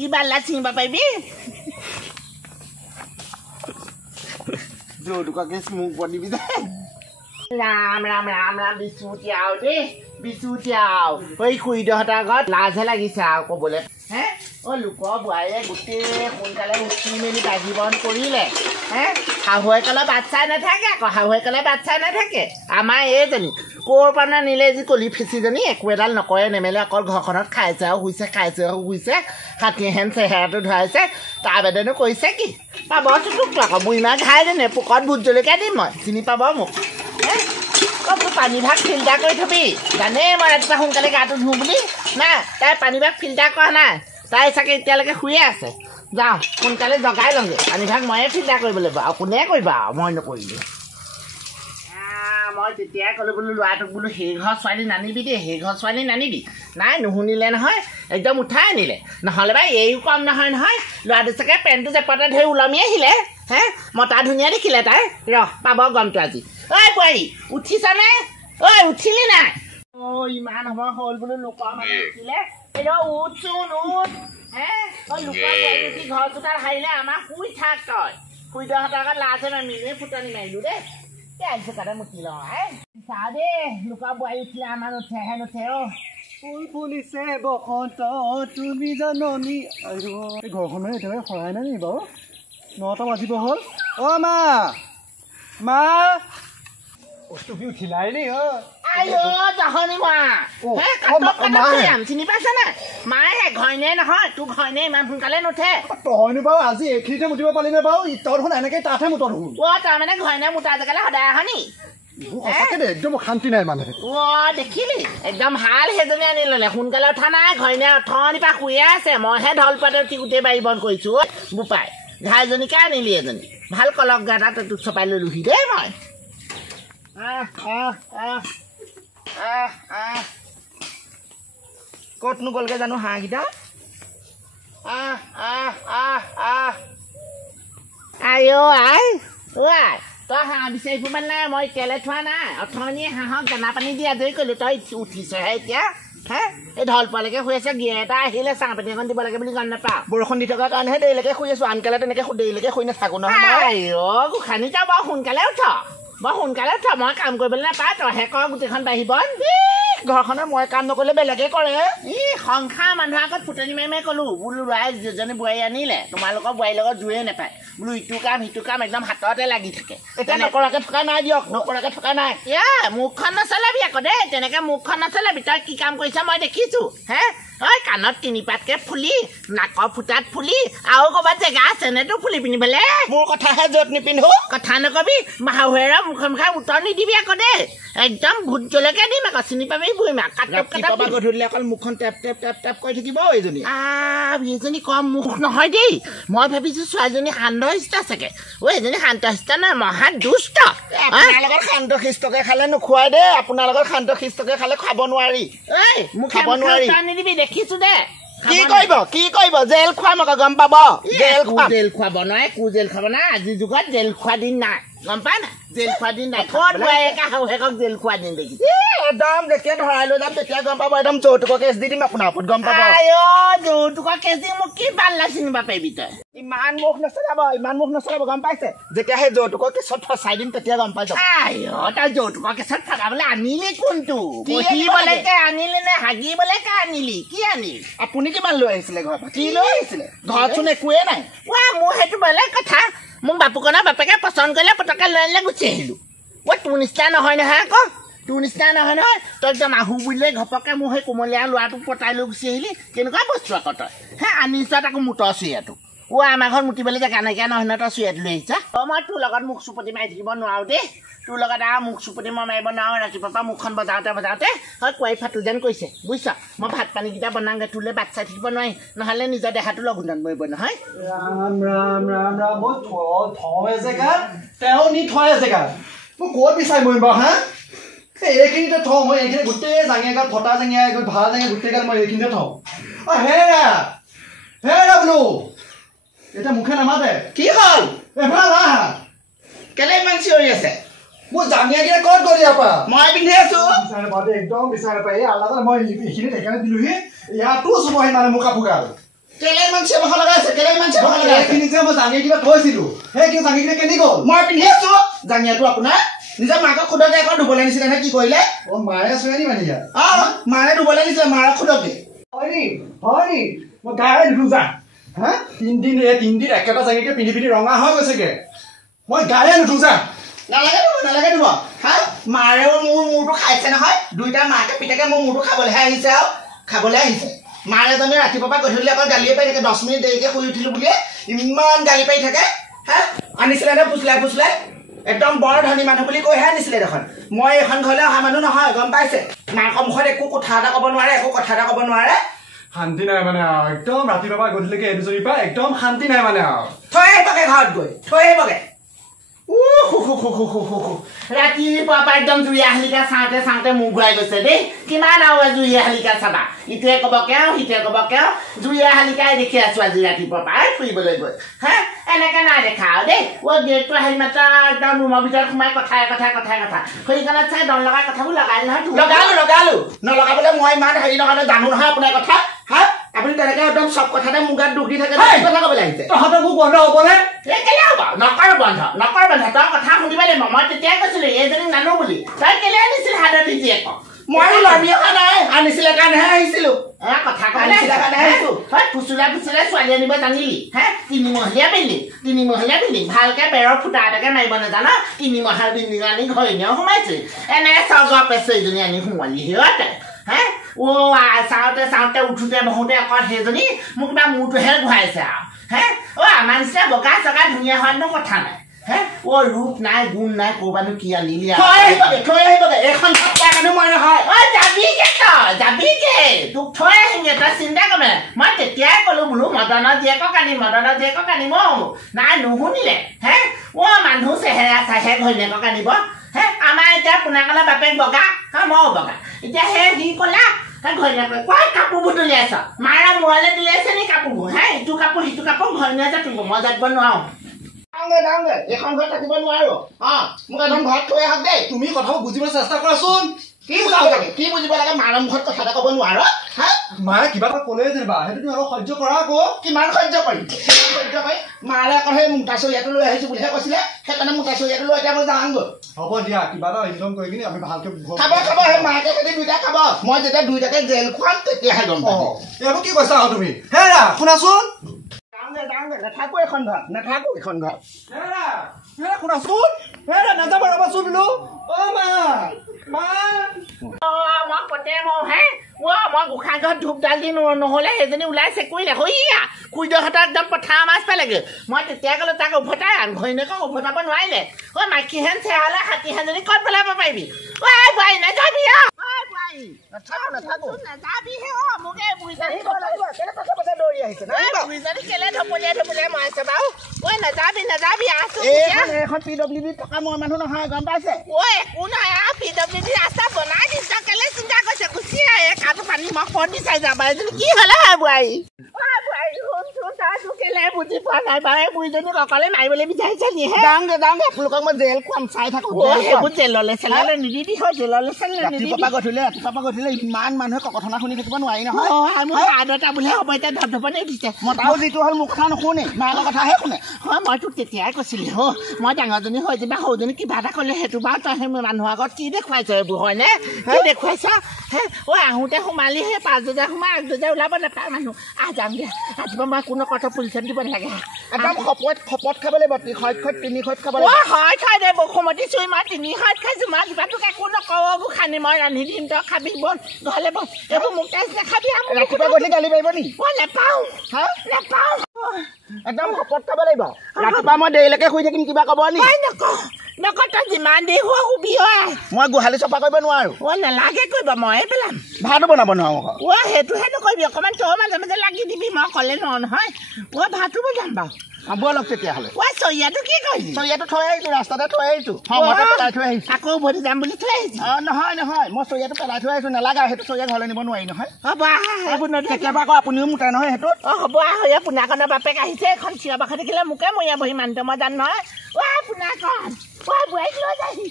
কি বাল্লা চিনিব পাৰিবি যৌতুককে মোক বনিবি দে ৰাম ৰাম ৰাম ৰাম বিচুতিয়াও দেই বিচুতিয়াও ঐ খুৰীদেউহঁতৰ আগত লাজহে লাগিছে আৰু ক'বলৈ হে অ' লোকৰ বোৱাৰীয়ে গোটেই সোনকালে উঠি মেলি বাজি বন কৰিলে হে শাহুৱেকলৈ বাট চাই নাথাকে আকৌ শাহুৱেকলৈ বাট চাই নাথাকে আমাৰ এইজনী ক'ৰ পৰা নিলে যি কলি ফেঁচিজনী একো এডাল নকৰে নেমেলে অকল ঘৰখনত খাইছে আৰু শুইছে হাতীহেন চেহেৰাটো ধৰাইছে তাৰ বাদেনো কৈছে কি পাব চুটুকটো আকৌ বুঢ়ীমা ঘাই যেনে পোকত ভোট জলকীয়া দিম মই চিনি পাব মোক পানী ভাগ ফিল্টাৰ কৰি থবি জানেই মই ৰাতিপুৱা সোনকালে গাটো ধুওঁ বুলি না তাই পানী ভাগ ফিল্টাৰ কৰা নাই তাই চাগে এতিয়ালৈকে শুয়ে আছে যাওঁ সোনকালে জগাই লওঁগৈ পানী ভাগ ময়ে ফিল্টাৰ কৰিব লাগিব আৰু কোনে কৰিবা আৰু মই নকৰিলোঁ মই তেতিয়াই ক'লোঁ বোলো ল'ৰাটোক বোলো সেই ঘৰ ছোৱালী নানিবি দেই সেই ঘৰ ছোৱালী নানিবি নাই নুশুনিলে নহয় একদম উঠাই আনিলে নহ'লে বা এইও কম নহয় ল'ৰাটো চাগে পেণ্টটো জেপতে ধৰি ওলমি আহিলে হে মতা ধুনীয়া দেখিলে তাই পাব গমটো আজি ঐ বোৱাৰী উঠিছানে ঐ উঠিলি নাই অ' ইমান সময় হ'ল বোলো লোকৰ মানুহ উঠিলে উঠচোন উঠ হে অ' লোকৰ বোৱাৰী উঠি ঘৰ চোতাল হাৰিলে আমাৰ শুই থাক তই খুৰীদেউহঁতৰ আগত লাজে মিনুৱে ফুটনি মাৰিলোঁ দেই আহিছোঁ কাটে মুঠি লওঁ চা দেই লোকৰ বোৱাৰী উঠিলে আমাৰ নুঠে অ' ফুল ফুলিছে বসন্ত তুমি জাননি আৰু এই ঘৰখন মানে একেবাৰে সৰাই নাই নি বাৰু 9টা বাজিব হ'ল অ' মা তুমি উঠিলাই নি চিনি পাইছা নাই মায়ে ঘৈণে নহয় তোৰ ঘৈণে ইমান সোনকালে নুঠে তইনো বাৰু আজি এইখিনিতে মুতিব পালি নে বাৰু তই দেখোন এনেকে তাতহে মুত দেখোন তাৰমানে ঘৈণে মুতা জেগালে সদায় আহ নি একদম শান্তি নাই মানে দেখিলি একদম ভাল সেইজনী আনি ললে সোনকালে উঠা নাই ঘৈণে অথনিৰ পৰা শুয়ে আছে মইহে ঢল পাতে উঠি গোটেই বাৰী বন্ধ কৰিছো বোপাই ঘাইজনীকে আনিলি এজনী ভাল কলক গাটা তোক চপাই লৈ লুহি দেই মই ক'তনো গ'লগে জানো হাঁহকেইটা তই হাঁহ বিচাৰি ফুৰিব নাই মই কেলে থোৱা নাই অথনিয়ে হাঁহক দানা পানী দি আজৰি কৰিলোঁ তই উঠিছহে এতিয়া হে এই ঢল পোৱালৈকে শুই আছে গিয়ে এটা আহিলে চাহ পাতি এখন দিব লাগে বুলি গম নাপাওঁ বৰষুণ দি থকাৰ কাৰণেহে দেৰিলৈকে শুই আছোঁ আনকালে তেনেকৈ দেৰিলৈকে শুই নাথাকোঁ নহয় গোসানী তই বৰ সোনকালে উঠ মই কাম কৰিবলৈ নাপাওঁ তইহে কৰ গোটেইখন বাঢ়িব ঘৰখনৰ মই কাম নকৰিলে বেলেগে কৰে সংসাৰ মানুহৰ আগত ফুটনি মাৰি ক'লোঁ বোলো ল'ৰাই যিজনী বোৱাৰী আনিলে তোমালোকৰ বোৱাৰীৰ লগত জোৰে নাপায় বোলো ইটো কাম সিটো কাম একদম হাততে লাগি থাকে এতিয়া নকৰাকে থকা নাই দিয়ক নকৰাকে থকা নাই মুখখন নচলাবি আকৌ দেই তেনেকৈ মুখখন নচলাবি তই কি কাম কৰিছ মই দেখিছোঁ হে ঐ কাণত 3 পাতকে ফুলি নাকৰ ফুটাত ফুলি আৰু ক'ৰবাত জেগা আছেনে তোৰ ফুলি পিন্ধিবলৈ মোৰ কথাহে য'ত নিপিন্ধো কথা নকবি শাহুৱেৰা মুখে উত্তৰ নিদিবি আকৌ দেই একদম ভোট জলকীয়া দিম আকৌ চিনি পাবি বুঢ়ীমাক গধূলি অকল মুখখন টেপ টেপ টেপ টেপ কৰি থাকিব এইজনী কম মুখ নহয় দেই মই ভাবিছোঁ ছোৱালীজনী শান্তশিষ্ট চাগে এইজনী শান্তশিষ্ট নহয় মহা দুষ্ট আপোনাৰ লগত শান্তশিষ্টকে খালে নোখোৱাই দেই আপোনাৰ লগত শান্তশিষ্টকে খালে খাব নোৱাৰি মোক খাব নোৱাৰি নিদিবি দেখিছোঁ দে কি কৰিব জেল খুৱাম আকৌ গম পাব জেল খুৱাব নহয় জেল খাব নাই আজিৰ যুগত জেল খোৱা দিন নাই গম পাই নাই জেল খোৱা দিন নাই শাহুৱেকক জেল খোৱা দিন দেখিছে একদম যেতিয়া ধৰাই লৈ যাম তেতিয়া গম পাব একদম যৌতুকৰ কেছ দি দিম আপোনাৰ ওপৰত গম পাব যৌতুকৰ কেছ দি মোক কি পাল্লা চিনিব পাৰিবি তই ইমান মুখ নচলাব গম পাইছে যেতিয়া সেই যৌতুকৰ কেছত ফচাই দিম তেতিয়া গম পাই যাব তই যৌতুকৰ কেছত ফচাবলৈ আনিলি কোনটো বহিবলৈকে আনিলি নে হাগিবলৈকে আনিলি কি আনিলি আপুনি কিমান লৈ আহিছিলে ঘৰৰ পৰা কি লৈ আহিছিলে ঘৰতচোন একোৱেই নাই মোৰ সেইটো বেলেগ কথা মোক বাপুকণৰ বাপেকে পচন্দ কৰিলে পটককৈ লৈ আনিলে গুচি আহিলোঁ তোৰ নিচিনা নহয় নহয় আকৌ তোৰ নিচিনা নহয় তই একদম আহোঁ বুলিলে ঘপককৈ মোৰ সেই কোমলীয়া ল'ৰাটোক পতাই লৈ গুচি আহিলি কেনেকুৱা বস্তু আকৌ তই আনিছ আকৌ মোটৰ চুৰীয়াটো আমাৰ ঘৰত মুতিবলৈ জেগা নাইকিয়া নহয় তই চুৰীয়াটো লৈ আহিছা মই তোৰ লগত মুখ চুপতি মাৰি থাকিব নোৱাৰোঁ দেই তোৰ লগত মুখ চুপতি মই মাৰিব নোৱাৰোঁ ৰাতিপুৱাৰ পৰা মুখখন বজাওঁতে হয় কোৱাই ফাটো যেন কৈছে বুজিছ মই ভাত পানীকেইটা বনাওঁগৈ তোলৈ বাট চাই থাকিব নোৱাৰি নহ'লে নিজৰ দেহাটো লঘোণত মৰিব নহয় মই ক'ত বিচাৰি মৰিম বাৰু এইখিনিতে থওঁ মই এইখিনি গোটেই জাঙিয়াগাল ফটা জাঙিয়া ভাল জাঙিয়া গোটেই গাল মই এইখিনিতে থওঁ হেৰা বোলো এতিয়া মুখে নামাতে কি হ'ল এফালে কেলে ইমান চিঞৰি আছে মোৰ জাঙিয়াকেইটা ক'ত গ'ল ইয়াৰ পৰা মই পিন্ধি আছোঁ একদম বিচাৰে পাই এই আল্লাহ মই এইখিনিত সেইকাৰণে দিলোহি ইয়াতো চুবহি মানে মোৰ কাপোৰ গাল কেলে ইমান চেবখ লগা আছে কেলে ইমান চেবখ লগা আছে এইখিনি যে মই জাঙিয়া কিবা থৈছিলো সেই কি জাঙিয়া কিটা কেনি গ'ল মই পিন্ধি আছো জাঙিয়াটো আপোনাৰ নিজৰ মাকক খুদকে এখন ধুবলৈ নিছিলে নে কি কৰিলে অ মায়ে চুৱেনি মানে ইয়াত মায়ে ধুবলৈ নিছিলে মাৰ খুদকে হয়নি মই গায়ে ধুলো যা হা 3 দিন একেটা জাঙিয়াকে পিন্ধি ৰঙা হৈ গৈছেগে মই গায়ে নুধু যা নালাগে ধুব হা মাৰেও মোৰ মূৰটো খাইছে নহয় দুইটা মাকে পিতাকে মোৰ মূৰটো খাবলৈহে আহিছে আৰু খাবলৈ আহিছে মাৰে জানে ৰাতিপুৱাৰ পৰা গধূলি অকল গালিয়ে পাই থাকে 10 মিনিট দেৰিকে শুই উঠিলো বুলিয়ে ইমান গালি পাই থাকে হা আনিছিলে নে ফুচলাই একদম বৰ ধনী মানুহ বুলি কৈহে আনিছিলে দেখোন মই এখন ঘৰলৈ অহা মানুহ নহয় গম পাইছে মাকৰ মুখত একো কথা এটা ক'ব নোৱাৰে শান্তি নাই মানে একদম ৰাতিপুৱাৰ পৰা গধূলিকে এদুজৰি পাই একদম শান্তি নাই মানে থৈ আহিবগে ঘৰত গৈ থৈ আহিবগে ৰাতিপুৱা পৰা একদম জুই হালিকা চাওঁতে মুখ ঘূৰাই গৈছে দেই কিমান আৰু জুই হালিকা চাবা ইটোৱে ক'ব কেও সিটোৱে ক'ব কেও জুই হালিকাই দেখি আছো আজি ৰাতিপুৱা পৰা ফুৰিবলৈ গৈ হা এনেকে নাই দেখা আৰু দেই গেটটো আহি মাত্ৰ একদম ৰুমৰ ভিতৰত সোমাই কথাই সেইকাৰণে চাই দম লগাই কথাবোৰ লগাই নহয় লগালো নলগাবলৈ মই ইমান হেৰি লগালে জানো নহয় আপোনাৰ কথা হা আপুনি তেনেকে একদম চব কথাতে মোৰ গাত দুখ দি থাকে কথা ক'বলৈ আহিছে তহঁতৰ মোক বন্ধ হ'বনে কেলে হ'ব নকৰ বন্ধ তই কথা শুনিব লাগিব মই তেতিয়াই কৈছিলো এইজনী নানো বুলি তই কেলে আনিছিল হাতত জীয়েক মই লবি অহা নাই আনিছিলে কাৰণেহে আহিছিলো কথা ফুচুৰা ছোৱালী আনিব জানিলি হে 3 মহলীয়া বিল্ডিং ভালকে বেৰৰ ফুটা এটাকে মাৰিব নাজানো 3 মহল বিল্ডিং আনি ঘৰনীয়াও সোমাইছে এনে চগৰ পেচেজনী আনি সোমালি সিহঁতে হে চাওঁতে উঠোতে বহোতে অকল সেইজনী মোক কিবা মূৰটোহে ঘূৰাইছে আৰু হে আমাৰ নিচিনা বগা চগা ধুনীয়া হোৱানো কথা নাই হে ৰূপ নাই গুণ নাই ক'ৰবানো কি আনিলি থৈ আহিবগে এইখন মানুহ মই নহয় যাবিগে তোক থৈ আহিমগে তই চিন্তা কৰিবি মই তেতিয়াই ক'লো বোলো মদনৰ জীয়েকক আনিম নাই নুশুনিলে হে মানুহ চেহেৰা চাহে ঘৈণীয়েকক আনিব হে আমাৰ এতিয়া পোনাকলৰ বাপেক বগা ময়ো বগা এতিয়া সি ক'লা ঘৈণীয়েকে কয় কাপোৰবোৰ দলিয়াইছ মাৰা মূৰলৈ দলিয়াইছে নি কাপোৰবোৰ হে ইটো কাপোৰ সিটো কাপোৰ ঘৈণীয়ে যে তুলিব মই যাব নোৱাৰো যাওঁগে এইখন ঘৰত থাকিব নোৱাৰো মোক এখন ঘৰত থৈ আহক দেই তুমি কথাবোৰ বুজিবলৈ চেষ্টা কৰাচোন কি বুজিব লাগে মাৰৰ মুখত কথা এটা ক'ব নোৱাৰো মায়ে কিবা এটা ক'লে যেনিবা সেইটো তুমি অলপ সহ্য কৰা আকৌ কিমান সহ্য কৰিম মাৰে আকৌ সেই মোটা চৰিয়াটো লৈ আহিছো বুলিহে কৈছিলে সেইকাৰণে মোটা চৰিয়াটো লৈ এতিয়া মই যাওঁগৈ হ'ব দিয়া কিবা এটা ইনকম কৰি কিনে আমি ভালকে খাব সেই মাকে যদি দুইটা খাব মই যেতিয়া দুইটাকে জেল খুৱাম তেতিয়াহে গম পাব এইবোৰ কি কৈছা তুমি হেৰা শুনাচোন নাথাকো এখন ঘৰত শুনাচোন নাযাব ৰবাচোন বোলো মই কতে মই গোঁসাই ঘৰত ধূপ ডাল দি নহ'লে সেইজনী ওলাইছে কৰিলে খুইদেউহঁতৰ একদম পথাৰ মাছ পালেগে মই তেতিয়া ক'লো তাক উভতাই আন ঘৈণীয়েকক উভতাব নোৱাৰিলে মাইকীহেন চেহালে হাতীহেনজনী ক'ত পেলাব পাৰিবি বোৱাৰী নাযাবি এখন PWD টকা মই মানুহ নহয় গম পাইছে একো নাই PWD ৰাস্তা বনাই দিছে কেলে চিন্তা কৰিছে গুচি আহে কাটো পানী মই ফোন দি চাই যাবা কি হ'লে বোৱাৰী কেলে বুজি পোৱা নাই বাৰু বুঢ়ীজনীক অকলে মাৰিবলৈ বিচাৰিছে নিহে যাওঁগে আপোনালোকক মই জেল খুৱাম চাই থাকো সেইবোৰ জেললৈ চেললৈ নিদিবি হয় জেললৈ চেললৈ ৰাতিপুৱা গধূলি ইমান মানুহে ককথনা শুনি থাকিব নোৱাৰি নহয় মোৰ আদতা বুলিহে হ'ব এতিয়া ধপধপনি উঠিছে মতাও যিটো হ'ল মোৰ কথা নুশুনে মাকৰ কথাহে শুনে মই তোক তেতিয়াই কৈছিলো মই ডাঙৰজনী হৈ যাবা সৰুজনী কিবা এটা ক'লে সেইটো বাৰু তই সেই মানুহৰ আগত কি দেখুৱাইছ এইবোৰ হয়নে কি দেখুৱাইছ হে আহোঁতে সোমালি সেই 5 বজাত সোমাই 8 বজাত ওলাব নাপায় মানুহ যাম দিয়া ৰাতিপুৱা মই কোনো কথা পুলিচত দিব নালাগে একদম খপত খাব লাগিব 3 খত খাব লাগিব হয় খাই দে বসুমতী চুই মই 3 খত খাইছো মই কিবা তোক একো নকওঁ খানি মই ৰান্ধি দিম তই খাবি বল নহ'লে বল এইবোৰ মোক তেজ নাখাবি ৰাতিপুৱা গধূলি গালি পাৰিব নি মই নাপাওঁ একদম খপত খাব লাগিব ৰাতিপুৱা মই দেৰিলৈকে শুই থাকিম কিবা ক'ব নি নকওঁ তই যিমান দেৰি হোৱা শুবি মই গোহালি চফা কৰিব নোৱাৰো নালাগে কৰিব মই পেলাম ভাতো বনাব নোৱাৰো সেইটোহে নকৰিবি অকণমান তই মাজে মাজে লাগি দিবি মই ক'লে নহয় ভাতো বনাম বাৰু বলক তেতিয়াহ'লে চৰিয়াটো কি কৰিবি চৰিয়াটো থৈ আহিছো ৰাস্তাতে থৈ আহিছো পেলাই থৈ আহিছো আকৌ উভতি যাম বুলি থৈ আহিছো নহয় মই চৰিয়াটো পেলাই থৈ আহিছো নালাগে সেইটো চৰিয়া ঘৰলৈ নিব নোৱাৰি নহয় কেতিয়াবা আকৌ আপুনিও মোটাই নহয় সেইটো হ'ব পোনাকণৰ বাপেক আহিছে এখন চিঞৰ বাখৰ দেখিলে মোকে মৰিয়া বহি মানুহটো মই জানো নহয় পোনাকণ বোৱাৰীক লৈ যাহি